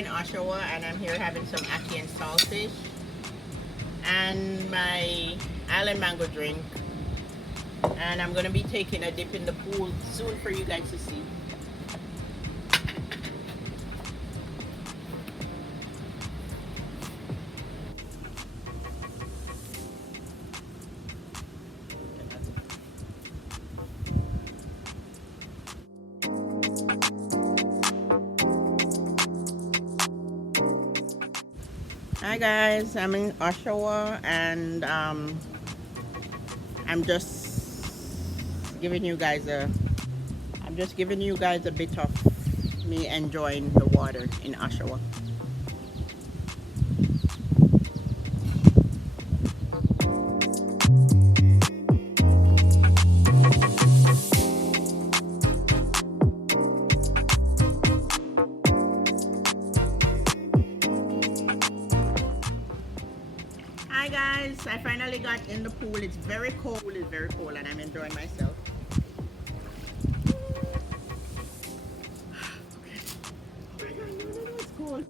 in Oshawa, and I'm here having some ackee and saltfish and my island mango drink. And I'm gonna be taking a dip in the pool soon for you guys to see. Hi guys, I'm in Oshawa, and I'm just giving you guys a bit of me enjoying the water in Oshawa. Hi guys, I finally got in the pool. It's very cold, and I'm enjoying myself. Oh my god, no, it's cold.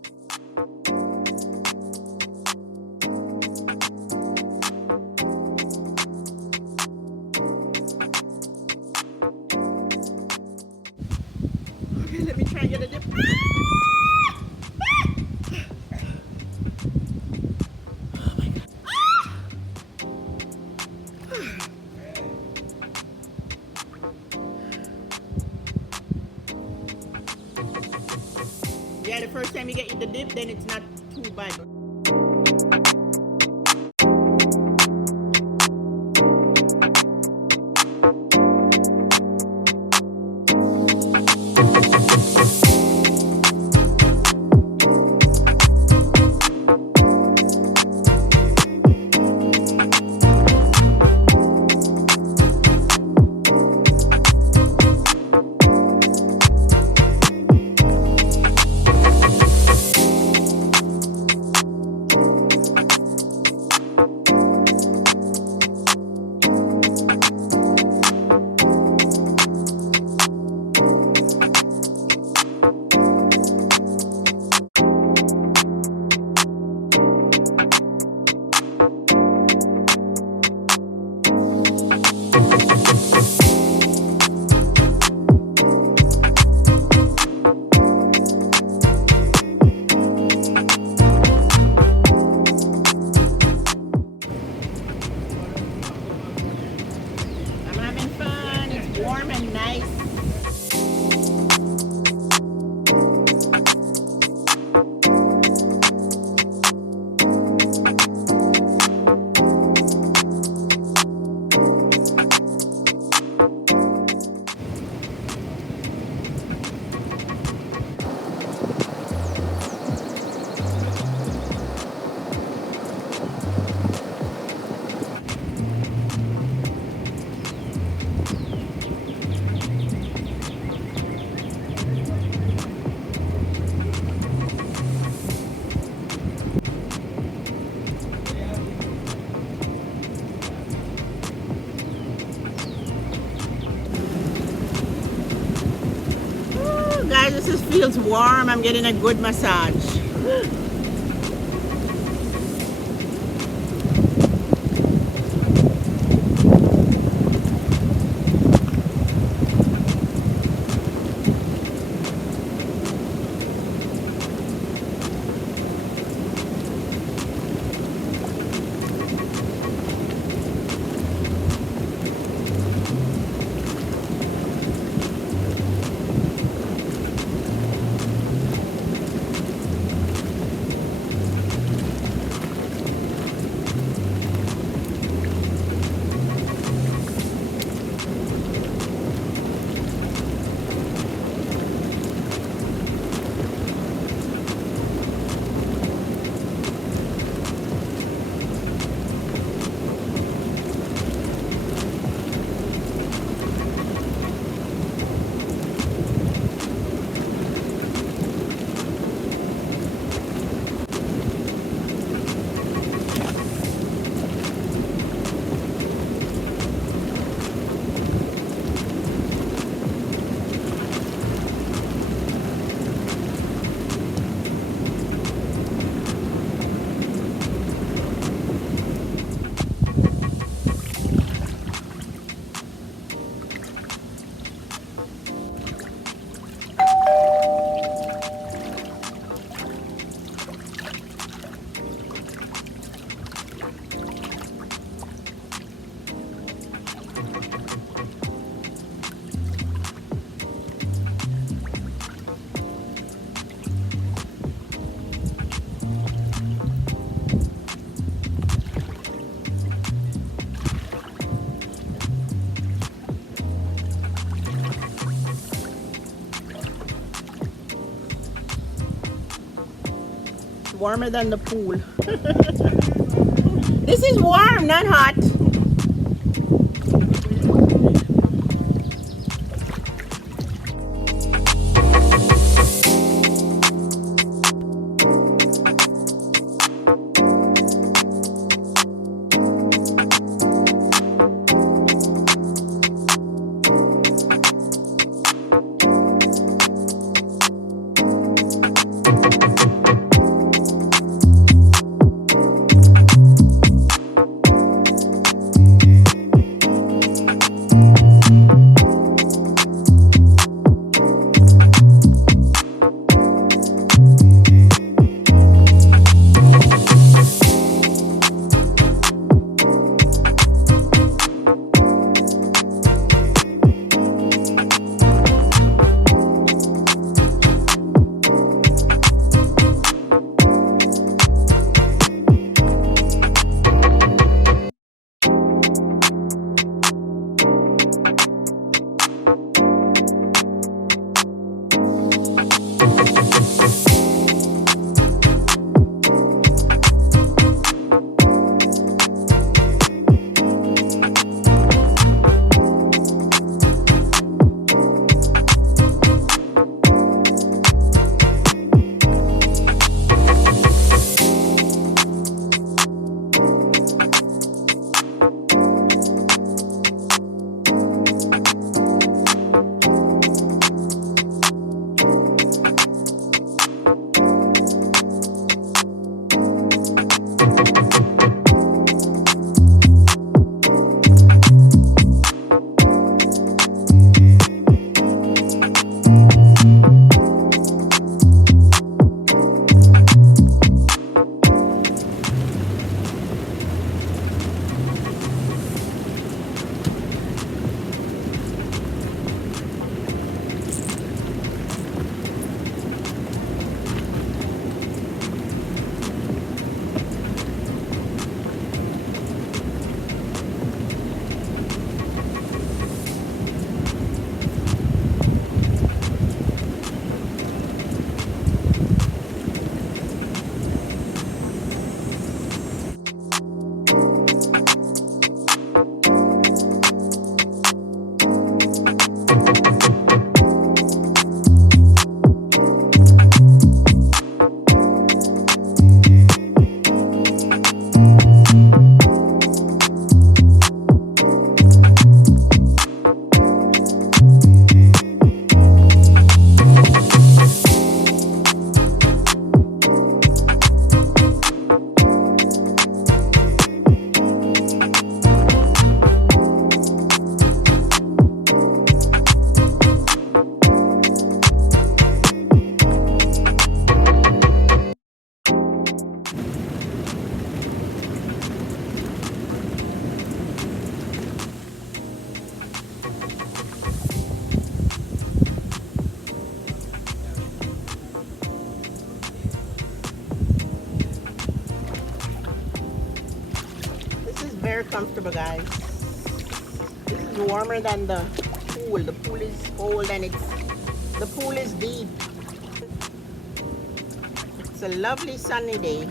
Okay, let me try and get a dip. Yeah, the first time you get the dip, then it's not too bad. Warm and nice. Guys, this feels warm. I'm getting a good massage. warmer than the pool. This is warm, not hot. Very comfortable, guys. This is warmer than the pool. The pool is cold and the pool is deep. It's a lovely sunny day.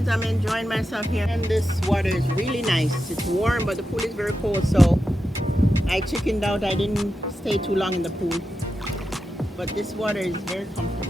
guys, I'm enjoying myself here, and this water is really nice. It's warm, but the pool is very cold, so I chickened out. I didn't stay too long in the pool, but this water is very comfortable.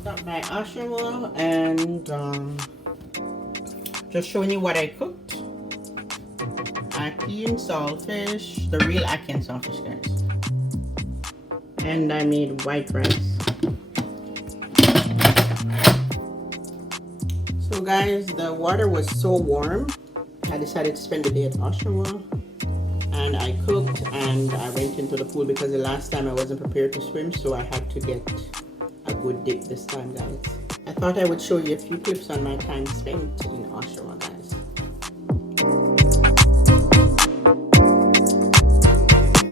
Start my Oshawa and just showing you what I cooked. Ackee and saltfish, the real ackee and saltfish, guys. And I made white rice. So guys, the water was so warm, I decided to spend the day at Oshawa. And I cooked and I went into the pool because the last time I wasn't prepared to swim, so I had to get a good dip this time, guys. I thought I would show you a few clips on my time spent in Oshawa, guys.